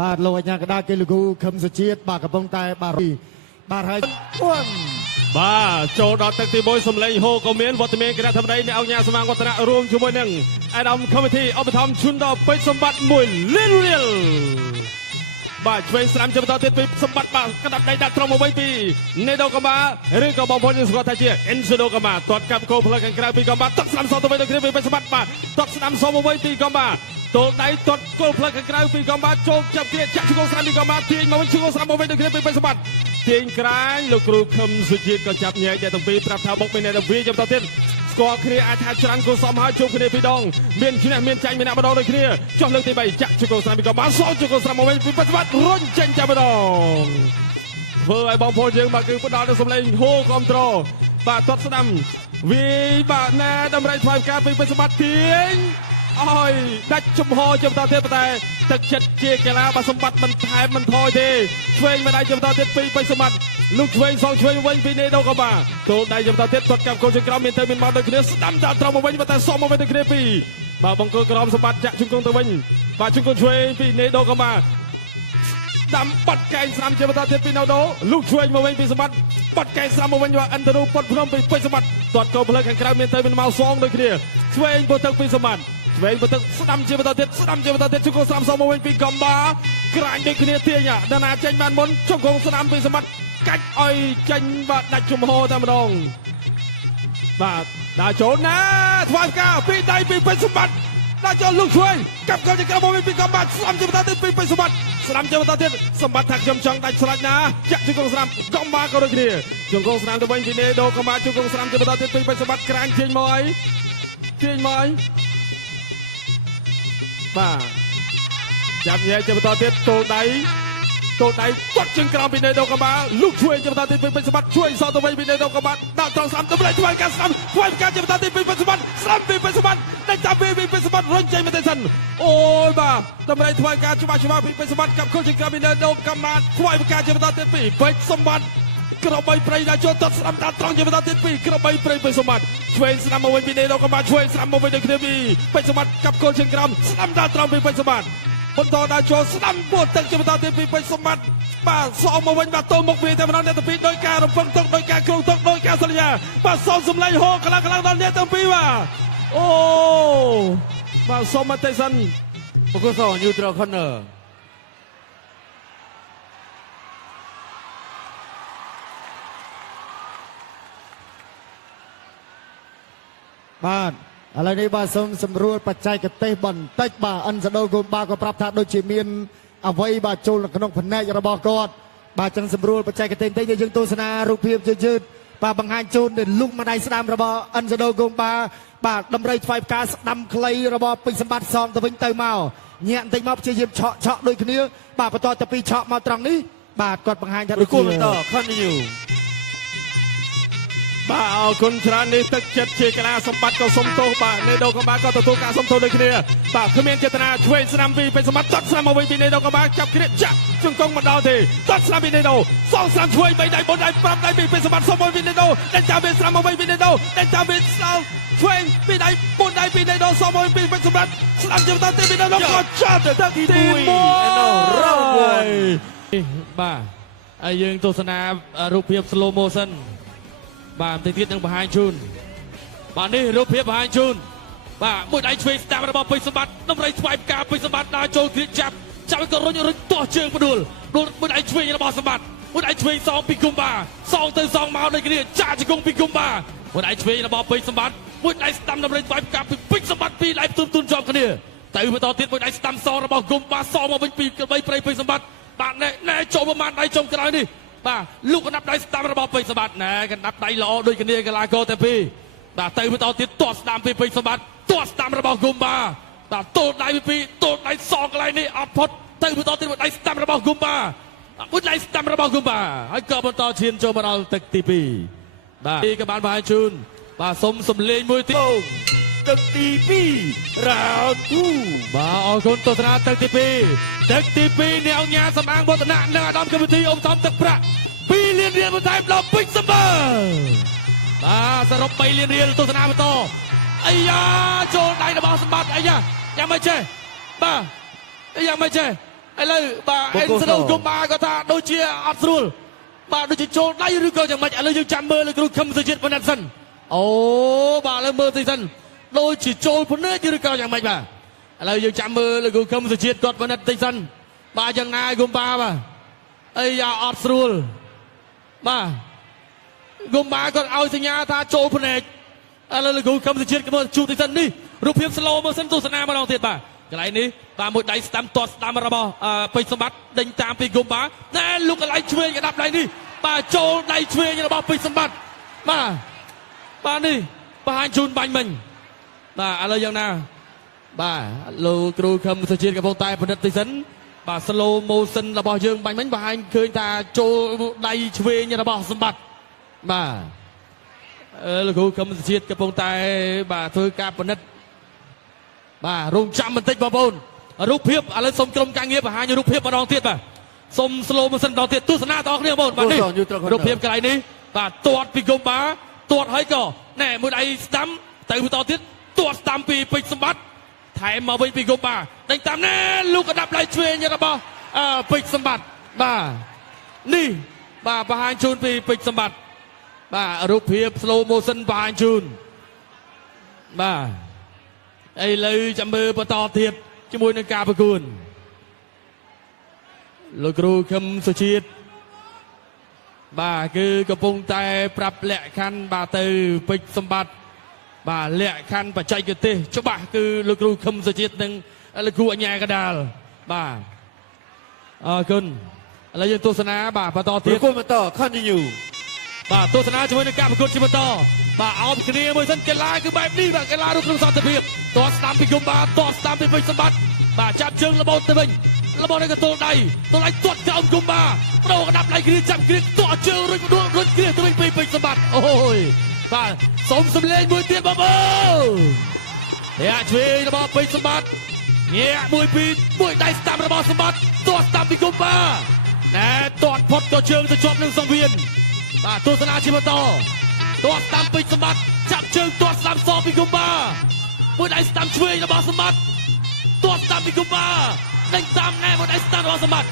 បាទលោកអាជ្ញាកណ្ដាលគេលោកគ្រូខឹមសុជាតិបាទកំពុងតែបាទហើយពួនបាទចូលដល់ទឹកទី1សម្លេងហូក៏មានវត្តមានគណៈធម្មដីអ្នកអង្គការសមាគមវឌ្ឍនៈរួមជាមួយនឹងអាដាមខមទីឧបត្ថម្ភជូនដល់ពេជ្រសម្បត្តិ1លានរៀលបាទឆ្វេងស្រាំជាបន្តទៀតពីសម្បត្តិបាទក្តាប់ដៃដាក់ត្រង់មកវិញពីនេដូកាម៉ាឬក៏បងប្អូនយើងស្គាល់ថាជាអេនសូដូកាម៉ាទាត់កាប់គោផ្លូវខាងក្រៅពីកាម៉ាទឹកស្រាំសទៅវិញទៅគ្នាពីពេជ្រសម្បត្តិបាទទឹកស្រាំសមកវិញពីកាម៉ាទល់ដៃទាត់គោផ្លូវខាងក្រៅពីកាម៉ាចូលចាប់គ្នាចាក់ជង្គង់ស្រាំពីកាម៉ាទាញមកវិញជង្គង់ស្រាំមកវិញទៅគ្នាពីពេជ្រសម្បត្តិទាញក្រាញលោកគ្រូខឹមសុជាតិក៏ចាប់ញែកតែទាំងពីរប្រាប់ថាបុកមានតែវាជាបន្តទៀតស្គាល់គ្នាអាចថាច្រើនគូសំហើយជួបគ្នាពីរដងមានឈ្នះមានចាញ់មានអ្នកម្ដងដូចគ្នាចុះលើកទី3ចាក់ជង្គង់ស្រាំពីកាម៉ាសងជង្គង់ស្រាំមកវិញពីពេជ្រសម្បត្តិរុញចេញចាប់ម្ដងធ្វើឲ្យបងប្អូនយើងបាទគឺផ្ដល់នូវសម្លេងហូគ្រប់ត្របាទទាត់ស្ដាំវាបាទណាតម្រៃថ្វាយការពីពេជ្រសម្បត្តិទាញអើយដាច់ចំហជាបន្តទៀតតែទឹកចិត្តជាកីឡាបាទសម្បត្តិមិនថែមមិនថយទេឆ្វេងម្ដាយជាបន្តទៀតពីពេជ្រសម្បត្តិលោកឆ្វេងសងឆ្វេងវិញពីនេដូកាម៉ាទល់ដៃជាបន្តទៀតទាត់កាប់កូនជើងក្រោមមានទៅមានមកដូចគ្នាស្ដាំដាក់ត្រង់មកវិញតែសមមកវិញទៅគ្នាពីរបាទបង្គោលក្រោមសម្បត្តិចាក់ជង្គង់ទៅវិញបាទជង្គង់ឆ្វេងពីនេដូកាម៉ាដាំបាត់កែងស្រាំជាបន្តទៀតពីណូដូលោកឆ្វេងមកវិញពីសម្បត្តិបាត់កែងស្រាំមកវិញបាទអិនតារូពត់ភ្នំពីពេជ្រសម្បត្តិទាត់កោផ្លូវខាងក្រៅមានទៅមានមកសងដូចគ្នាឆ្វេងពោះទឹកពីសម្បត្តិឆ្វេងបន្ទឹកស្ដាំជាបន្តទៀតស្ដាំជាបន្តទៀតជង្គង់ស្ដាំសមមកវិញពីកំបាក្រាញដូចគ្នាទាញដាណាចេញបានមុនជង្គង់ស្ដាំពីសម្បត្តិកាច់ឲ្យចេញបាទដាច់ជំហរតែម្ដងបាទដាក់ចូលណាថ្វាយផ្កាពីដៃពីពេជ្រសម្បត្តិដាក់ចូលលោកឆ្វេងកាប់កលជាក្រោមមកវិញពីកំបាស្ដាំជាបន្តទៀតពីពេជ្រសម្បត្តិស្ដាំជាបន្តទៀតសម្បត្តិថាខ្ញុំចង់ដាច់ស្រាច់ណាចាក់ជង្គង់ស្ដាំកំបាក៏ដូចគ្នាជង្គង់ស្ដាំទៅវិញពីនេដូកំបាជង្គង់ស្ដាំជាបន្តទៀតពីពេជ្រសម្បត្តិក្រាញទាញមកអីទាញមកអីបាទចាប់ញែកជាបន្តទៀតទល់ដៃគាត់ជើងក្រោមពីនេដូកាម៉ាលោកជួយជាបន្តទៀតពីពេជ្រសម្បត្តិជួយសតទៅវិញពីនេដូកាម៉ាដាក់ត្រង់ស្ដាំតម្លៃថ្វាយការស្ដាំថ្វាយការជាបន្តទៀតពីពេជ្រសម្បត្តិស្ដាំពីពេជ្រសម្បត្តិតែចាប់ពីពេជ្រសម្បត្តិរុញចេញមកទេសិនអូយបាទតម្លៃថ្វាយការច្បាស់ពីពេជ្រសម្បត្តិកាប់ខុសជើងក្រោមពីនេដូកាម៉ាថ្វាយការជាបន្តទៀតពីពេជ្រសម្បត្តិក្របីព្រៃដាក់ចូលតត់ស្ដាំដាក់ត្រង់ជាបន្តទៀតពីក្របីព្រៃពេជ្រសម្បត្តិឆ្វេងស្ដាំមកវិញពីនេដូកាម៉ាឆ្វេងស្ដាំមកវិញដូចគ្នាពីពេជ្រសម្បត្តិកាប់ខុសជើងក្រោមស្ដាំដាក់ត្រង់ពីពេជ្រសម្បត្តិបន្តដាក់ចូលស្ដាំពោះទឹកជាបន្តទៀតពីពេជ្រសម្បត្តិបាទសងមកវិញបាទទល់មុខវាតែម្ដងអ្នកទាំងពីរដោយការរំពឹងទុកដោយការគ្រោងទុកដោយការសន្យាបាទសូមសម្លេងហូខ្លាំងដល់អ្នកទាំងពីរបាទអូបាទសូមអតិសិនបកសញូត្រខនបាទឥឡូវនេះបាទសូមសម្រួលបច្ចេកទេសបន្តិចបាទអិនសាដូកូនបាក៏ប្រាប់ថាដូចជាមានអ្វីបាទចូលនៅក្នុងផ្នែករបស់គាត់បាទចឹងសម្រួលបច្ចេកទេសបន្តិចយើងទស្សនារូបភាពយឺតបាទបង្ហាញជូននៅលុកម្ដាយស្ដាំរបស់អិនសាដូកូនបាបាទដំរីថ្វាយផ្កាស្ដាំខ្លីរបស់ពេជ្រសម្បត្តិសងទៅវិញទៅមកញាក់បន្តិចមកព្យាយាមឆក់ដូចគ្នាបាទបន្តទៅពីឆក់មកត្រង់នេះបាទគាត់បង្ហាញថាដូចជាបន្ត continueបាទអរគុណច្រើននេះទឹកចិត្តជាកីឡាសម្បត្តិក៏សុំទោសបាទនេដូកាម៉ាក៏ទទួលការសុំទោសដូចគ្នាបាទគ្មានចេតនាឆ្វេងស្ដាំពីពេជ្រសម្បត្តិតាត់ស្ដាំមកវិញពីនេដូកាម៉ាចាប់គ្នាចាក់ជង្គង់មកដល់ទេតាត់ស្ដាំពីនេដូសងស្ដាំឆ្វេង3ដៃ4ដៃ5ដៃពីពេជ្រសម្បត្តិសុំមកពីនេដូតែចាប់វាស្ដាំមកវិញពីនេដូតែចាប់វាស្ដាំឆ្វេងពីដៃ4ដៃពីនេដូសុំមកពីពេជ្រសម្បត្តិស្ដាំជាបន្តទៀតពីនេដូក៏ចាប់ទៅទី1រងបាទហើយយើងទស្សនារូបភាព slow motionបាទបន្តិចទៀតនឹងបង្ហាញជូនបាទនេះរូបភាពបង្ហាញជូនបាទមួយដៃឆ្វេងស្ដាំរបស់ពេជ្រសម្បត្តិដំរីស្វាយផ្កាពេជ្រសម្បត្តិដើរចូលគ្រាចាប់ក៏រុញទាស់ជើងផ្ដួលមួយដៃឆ្វេងរបស់សម្បត្តិមួយដៃឆ្វេងសងពីគុំបាសងទៅសងមកដូចគ្នាចាក់ជង្គង់ពីគុំបាមួយដៃឆ្វេងរបស់ពេជ្រសម្បត្តិមួយដៃស្ដាំដំរីស្វាយផ្កាពេជ្រសម្បត្តិពីរដៃទុនជាប់គ្នាទៅបន្តទៀតមួយដៃស្ដាំសងរបស់គុំបាសងមកវិញពីក្របីព្រៃពេជ្រសម្បត្តិបាទណែចូលប្រមាណដៃចុងក្រោយនេះបាទលោកកណ្ដាប់ដៃស្ដាំរបស់ពេជ្រសម្បត្តិណែកណ្ដាប់ដៃល្អដូចគ្នាកីឡាករតែពីរបាទទៅបន្តទៀតទាត់ស្ដាំពីពេជ្រសម្បត្តិទាត់ស្ដាំរបស់គុំបាបាទទល់ដៃពីទល់ដៃសងកន្លែងនេះអត់ផុតទៅបន្តទៀតមួយដៃស្ដាំរបស់គុំបាមួយដៃស្ដាំរបស់គុំបាហើយក៏បន្តឈានចូលមកដល់ទឹកទី2បាទនេះក៏បានបង្ហាញជូនបាទសុំសំលេងមួយទៀតទឹកទី2 round 2បាទអរគុណទស្សនាទឹកទី2ទឹកទី2អ្នកអង្គការសម្អាងវឌ្ឍនៈនិងអាដាមកម្មវិធីឧបត្ថម្ភទឹកប្រាក់2លានរៀលបន្ថែមដល់ពេជ្រសម្បត្តិបាទសរុប3លានរៀលទស្សនាបន្តអាយ៉ាចូលដៃរបស់សម្បត្តិអាយ៉ាយ៉ាងមិនចេះបាទយ៉ាងមិនចេះ ឥឡូវបាទអេនស្រូវគុំបាក៏ថាដូចជាអត់ស្រួលបាទដូចជាចូលដៃឬក៏យ៉ាងម៉េចឥឡូវយើងចាំមើលលោកគ្រូខឹមសុជាតិបណ្ឌិតសិនអូបាទឥឡូវមើលទីសិនដូចជាចូលភ្នែកឬក៏យ៉ាងម៉េចបាទឥឡូវយើងចាំមើលលោកគ្រូខឹមសុជាតិគាត់បណ្ឌិតទីសិនបាទយ៉ាងណាគុំបាបាទអីយ៉ាអត់ស្រួលបាទគុំបាគាត់ឲ្យសញ្ញាថាចូលភ្នែកឥឡូវលោកគ្រូខឹមសុជាតិក៏មើលជួបទីសិននេះរូបភាពស្លូមើលសិនទស្សនាម្ដងទៀតបាទកន្លែងនេះបាទមួយដៃស្ដាំទាត់ស្ដាំរបស់ពេជ្រសម្បត្តិដេញតាមពីគុំបាតែលោកកន្លែងឆ្វេងក្តាប់ដៃនេះបាទចូលដៃឆ្វេងរបស់ពេជ្រសម្បត្តិបាទនេះបង្ហាញជូនបាញ់មិញបាទឥឡូវយ៉ាងណាបាទលោកគ្រូខឹមសុជាតិកំពុងតែពិនិត្យទីសិនបាទ slow motion របស់យើងបាញ់មិញបង្ហាញឃើញថាចូលដៃឆ្វេងរបស់សម្បត្តិបាទលោកគ្រូខឹមសុជាតិកំពុងតែបាទធ្វើការពិនិត្យបាទរងចាំបន្តិចបងប្អូនរូបភាពឥឡូវសូមក្រុមការងារបង្ហាញរូបភាពម្ដងទៀតបាទសូម slow motion ម្ដងទៀតទស្សនាបងប្អូនបាទនេះរូបភាពកន្លែងនេះបាទទាត់ពីគុំបាទាត់ហើយក៏ណែមួយដៃស្ដាំទៅបន្តទៀតទាត់ស្ដាំពីពេជ្រសម្បត្តិថែមមកវិញពីគុំបាដេញតាមណែលោកកដាប់ដៃឆ្វេងរបស់ពេជ្រសម្បត្តិបាទនេះបាទបង្ហាញជូនពីពេជ្រសម្បត្តិបាទរូបភាព slow motion បង្ហាញជូនបាទឥឡូវចាំមើលបន្តទៀតជាមួយនឹងការប្រគួនលោកគ្រូខឹមសុជាតិបាទគឺកំពុងតែប្រាប់លក្ខខណ្ឌបាទទៅពេជ្រសម្បត្តិបាទលក្ខខណ្ឌបច្ចេកទេសច្បាស់គឺលោកគ្រូខឹមសុជាតិនិងលោកគ្រូអញ្ញាកដាលបាទអរគុណឥឡូវយើងទស្សនាបាទបន្តទៀតប្រគួតបន្ត continue បាទទស្សនាជាមួយនឹងការប្រកួតជាបន្តបាទអោបគ្នាមួយសិនកីឡាគឺបែបនេះបាទកីឡារូបក្នុងសន្តិភាពតោះស្ដាំពីគុំបាទតោះស្ដាំពីពេជ្រសម្បត្តិបាទចាប់ជើងរបូតទៅវិញរបូតនេះក៏ទល់ដៃទាត់ក្រោមគុំបាទបដូរកដាប់ដៃគ្រាចាប់គ្រាទាត់ជើងរុញដួលរុញគ្រាទៅវិញពីពេជ្រសម្បត្តិអូយបាទសូមសំលេងមួយទៀតបងប្អូនអ្នកឆ្វេងរបស់ពេជ្រសម្បត្តិញាក់មួយដៃស្ដាំរបស់សម្បត្តិទាត់ស្ដាំពីគុំបាទណែទាត់ផុតក៏ជើងទៅជាប់នឹងសង្វៀនបាទទស្សនាជាបន្តទាត់ស្ដាំពេជ្រសម្បត្តិចាប់ជើងទាត់ស្ដាំសពីគុំបាមួយដៃស្ដាំឆ្វេងរបស់សម្បត្តិទាត់ស្ដាំពីគុំបាដេញតាមណែមួយដៃស្ដាំរបស់សម្បត្តិ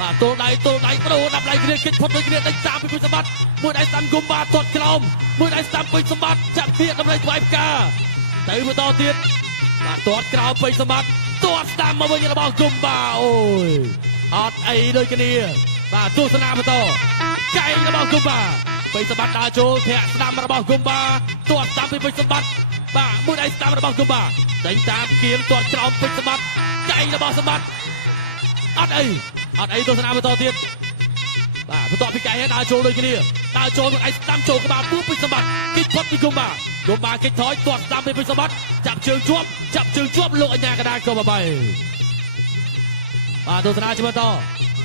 បាទទល់ដៃបដូរដាក់ដៃគ្នាគិតផុតដូចគ្នាដេញតាមពីពេជ្រសម្បត្តិមួយដៃស្ដាំគុំបាទាត់ក្រោមមួយដៃស្ដាំពេជ្រសម្បត្តិចាប់ទៀតដើម្បីថ្វាយផ្កាទៅបន្តទៀតបាទទាត់ក្រោមពេជ្រសម្បត្តិទាត់ស្ដាំមកវិញរបស់គុំបាអូយអត់អីដូចគ្នាបាទទស្សនាបន្តកែងរបស់គុំបាពេជ្រសម្បត្តិដើរចូលធាក់ស្ដាំរបស់គុំបាទាត់ស្ដាំពីពេជ្រសម្បត្តិបាទមួយដៃស្ដាំរបស់គុំបាដេញតាមគៀមទាត់ក្រោមពេជ្រសម្បត្តិកែងរបស់សម្បត្តិអត់អីទស្សនាបន្តទៀតបាទបន្ទាប់ពីកែងដើរចូលដូចគ្នាដើរចូលមួយដៃស្ដាំចូលក្បាលពោះពេជ្រសម្បត្តិគិតផុតពីគុំបាគិតថយទាត់ស្ដាំពីពេជ្រសម្បត្តិចាប់ជើងជាប់លោកអញ្ញាកដាលក៏បបាយបាទទស្សនាជាបន្ត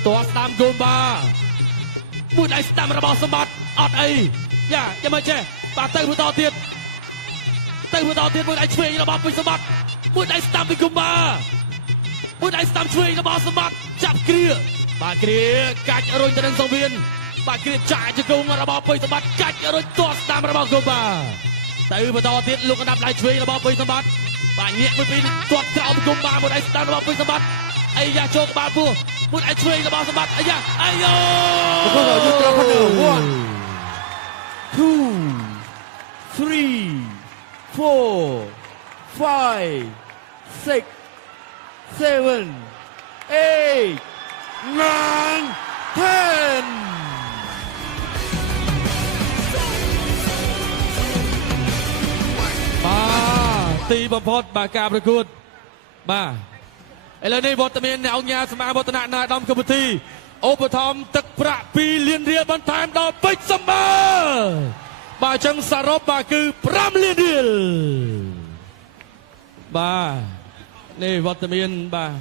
ទាត់ស្ដាំគុំបាមួយដៃស្ដាំរបស់សម្បត្តិអត់អីយ៉ាងមិនចេះបាទទៅបន្តទៀតមួយដៃឆ្វេងរបស់ពេជ្រសម្បត្តិមួយដៃស្ដាំពីគុំបាមួយដៃស្ដាំឆ្វេងរបស់សម្បត្តិចាប់គ្រាបាទគ្រាកាច់រុញទៅនឹងសង្វៀនបាទគ្រាចាក់ជង្គង់របស់ពេជ្រសម្បត្តិកាច់រុញទាត់ស្ដាំរបស់គុំបាទៅបន្តទៀតលោកកណ្ដាប់ដៃឆ្វេងរបស់ពេជ្រសម្បត្តិបាទញាក់មួយពីរទាត់ក្រោមគុំបាមួយដៃស្ដាំរបស់ពេជ្រសម្បត្តិអីយ៉ាចូលក្បាលពោះមួយដៃឆ្វេងរបស់សម្បត្តិអាយ៉ាអាយ៉ូ 1 2 3 4 5 6 7 8 9 10បាទទីបំផុតបាទការប្រកួតបាទឥឡូវនេះវត្តមានអ្នកអង្គការសមាវឌ្ឍនៈនៅអាដាមកម្មវិធីឧបត្ថម្ភទឹកប្រាក់2លានរៀលបន្ថែមដល់ពេជ្រសម្បត្តិបាទអញ្ចឹងសរុបបាទគឺ5លានរៀលបាទនេះវត្តមានបាទ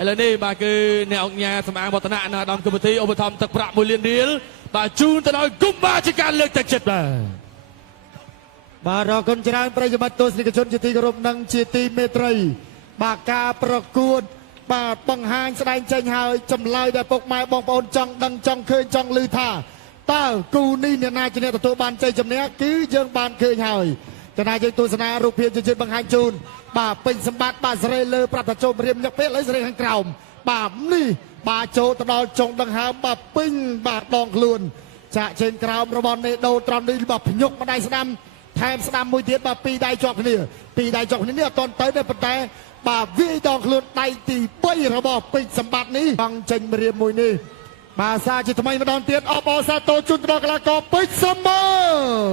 ឥឡូវនេះបាទគឺអ្នកអង្គការសមាវឌ្ឍនៈនៅអាដាមកម្មវិធីឧបត្ថម្ភទឹកប្រាក់1លានរៀលបាទជូនទៅដល់គុំបាជាការលើកទឹកចិត្តបាទអរគុណច្រើនប្រិយមិត្តទស្សនិកជនជាទីគោរពនិងជាទីមេត្រីបាទការប្រកួតបាទបង្ហាញស្ដែងចេញហើយចម្លើយដែលពុកម៉ែបងប្អូនចង់ដឹងចង់ឃើញចង់ឮថាតើគូនេះអ្នកណាជាអ្នកទទួលបានជ័យជំនះគឺយើងបានឃើញហើយចំណាយយើងទស្សនារូបភាពជឿបង្ហាញជូនបាទពេញសម្បត្តិបាទសេរីលើប្រាប់ថាចូលរៀមញឹកពេលឥឡូវសេរីខាងក្រោម បាទនេះបាទចូលទៅដល់ចុងដង្ហើមបាទពេញបាទដងខ្លួនចាក់ជើងក្រោមរបស់នេដូត្រង់នេះបាទភ្ញុកម្ដាយស្ដាំថែមស្ដាំមួយទៀតបាទពីរដៃជាប់គ្នាពីរដៃជាប់គ្នានេះអត់ទាន់ទៅទេប៉ុន្តែបាទវាយដងខ្លួនដៃទី3របស់ពេជ្រសម្បត្តិនេះចង់ចេញរៀបមួយនេះបាទសាជាថ្មីម្ដងទៀតអបអរសាទរជូនទៅដល់កីឡាករពេជ្រសម្បត្តិ